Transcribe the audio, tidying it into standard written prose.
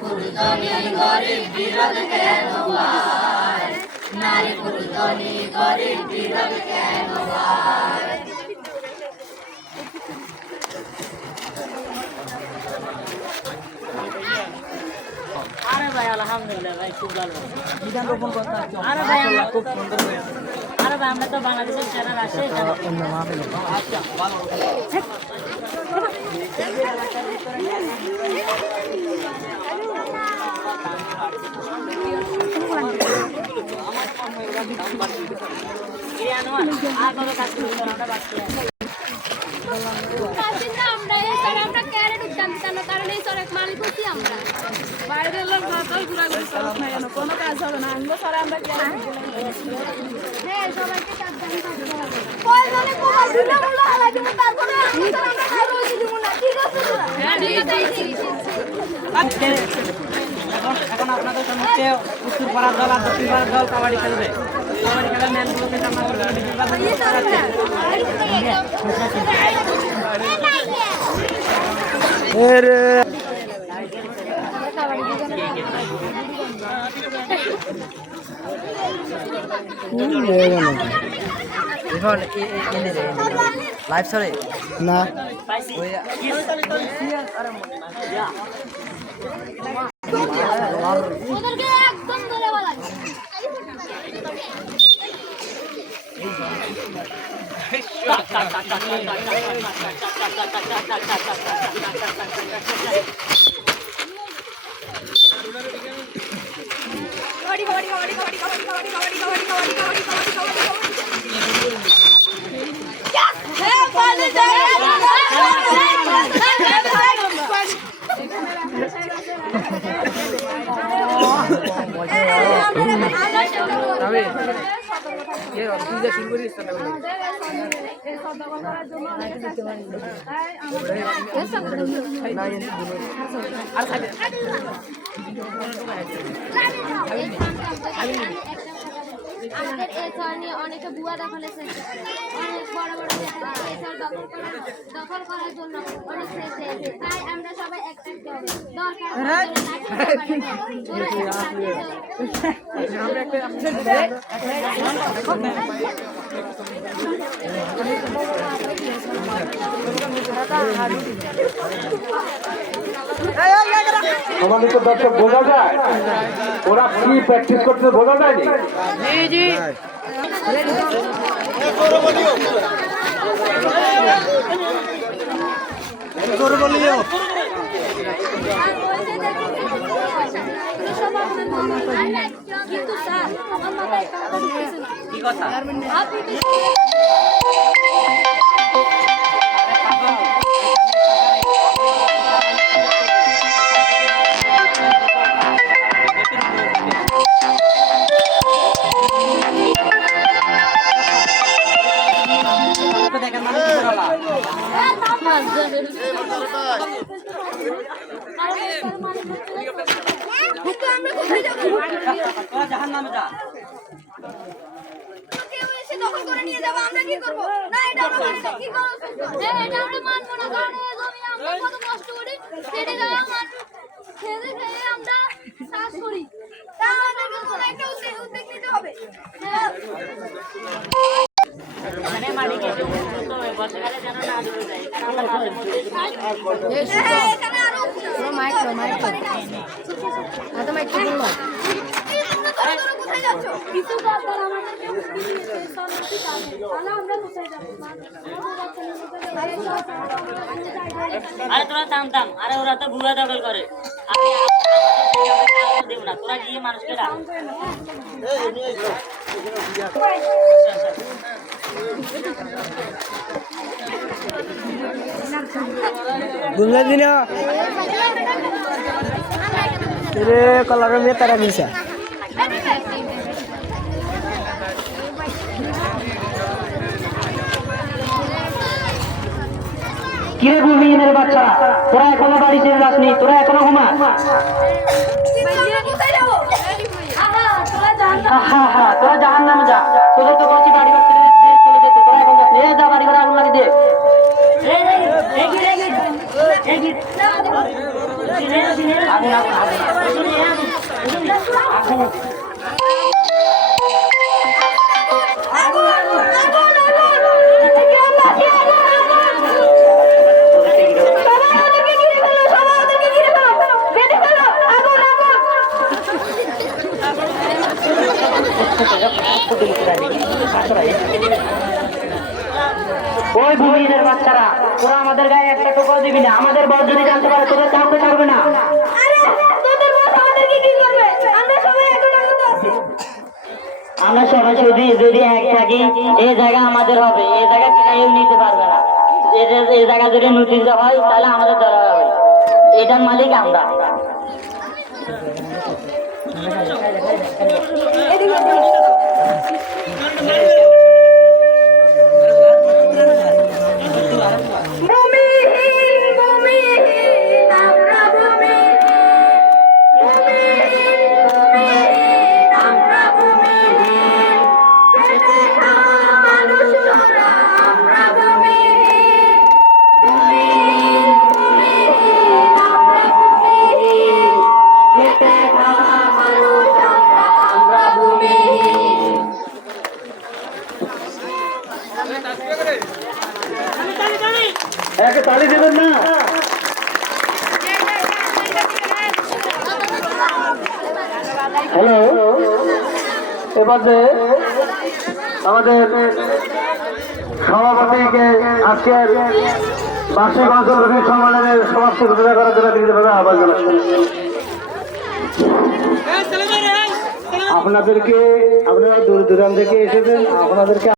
ফুলদানি গরিব বিরোধ কেন ভাই নারী ফুলদানি গরিব বিরোধ কেন ভাই আরে ভাই আলহামদুলিল্লাহ ভাই খুব ভালো বিধান রোপণ করতে আরে ভাই আমরা খুব সুন্দর হয়েছে আরে ভাই আমরা তো বাংলাদেশের চ্যানেল আসে আচ্ছা ভালো আমরা ক্যারেট উদ্যান কারণ এই সড়ক মালিক হচ্ছি আমরা বাইরের লোক যতই ঘোরাঘুরি করুক না কেন কোনো কাজ হবে না আনবো স্যার আমরা হ্যাঁ সবাইকে সাবধানে থাকতে হবে কয়জনে কোমা দুটো মুলো হালাই দিব তারপরে আমরা খাইবো দিব না ঠিক আছে হ্যাঁ ঠিক আছে এখন আপনাদের সম্মুখে উত্তর পাড়ার দল আর দক্ষিণ পাড়ার দল কাবাডি খেলবে কাবাডি খেলার ম্যাচগুলোকে সামনা করে এখন লাইভ চলে না ওদেরকে একদম ধরে বলা আমাদের এই চর নিয়ে অনেকে বুয়া দখলে চেষ্টা করে অনেক বড় বড় এই চর দখল করার জন্য অনেক চেষ্টা আছে তাই আমরা সবাই এক থাকতে হবে সম্মানিত দর্শক বোঝা যায় ওরা কি প্র্যাকটিস করতে বোঝা যায়নি কিন্তু স্যার আমার মাথায় কি কথা জাহান্নামে যা দখল করে নিয়ে যাবো আমরা কি করবো না এটা আমরা কি করব এটা আমরা মানবো না কারণ এই জমি আমরা কত কষ্ট করি কেটে গেল খেয়ে খেয়ে আমরা চাষ করি তা আমাদেরকে কোনো একটা উদ্যোগ নিতে হবে মানে মাটি কেটে উন্নত হবে বর্ষাকালে যেন না ডুবে যায় কারণ আমরা মাঝে মধ্যে এখানে আরো আদম একটু বলো কিছু দরকার আমাদেরকে আমরা কোথায় যাবো আরে তোরা থাম আরে ওরা তো ভুয়া দখল করে দেব না তোরা গিয়ে মানুষকে ডাক বুঝলে দিন রে কলার মে তারা মিলছে কিরে বুঝিনের বাচ্চারা তোরা এখনো বাড়িতে যাসনি তোরা এখনো ঘুমা তোরা জাহান্নামে যা তোদের তো বলছি বাড়ি ঘর ছেড়ে চলে যেতে তোরা এখন যাস যা বাড়ি ঘরে আগুন লাগিয়ে দে ওই ভূমিহীনের বাচ্চারা, তোরা আমাদের গায়ে একটা টোকাও দিবি না। আমাদের বস যদি জানতে পারে তোদের কাউকে ছাড়বে না। আমরা সবাই যদি এক থাকি, এই জায়গা আমাদের হবে। এই জায়গা কেউ নিতে পারবে না। এই জায়গা যদি নোটিশ হয় তাহলে আমাদের ধরা হবে। এটার মালিক আমরা। একে তালি দেবেন না। হ্যালো, এবার যে আমাদের সভাপতিকে আজকের বার্ষিক অঞ্চল সম্মেলনের সমাপ্তি ঘোষণা করার জন্য দিতে আহ্বান জানাচ্ছি। আপনারা দূর দূরান্ত থেকে এসেছেন, আপনাদেরকে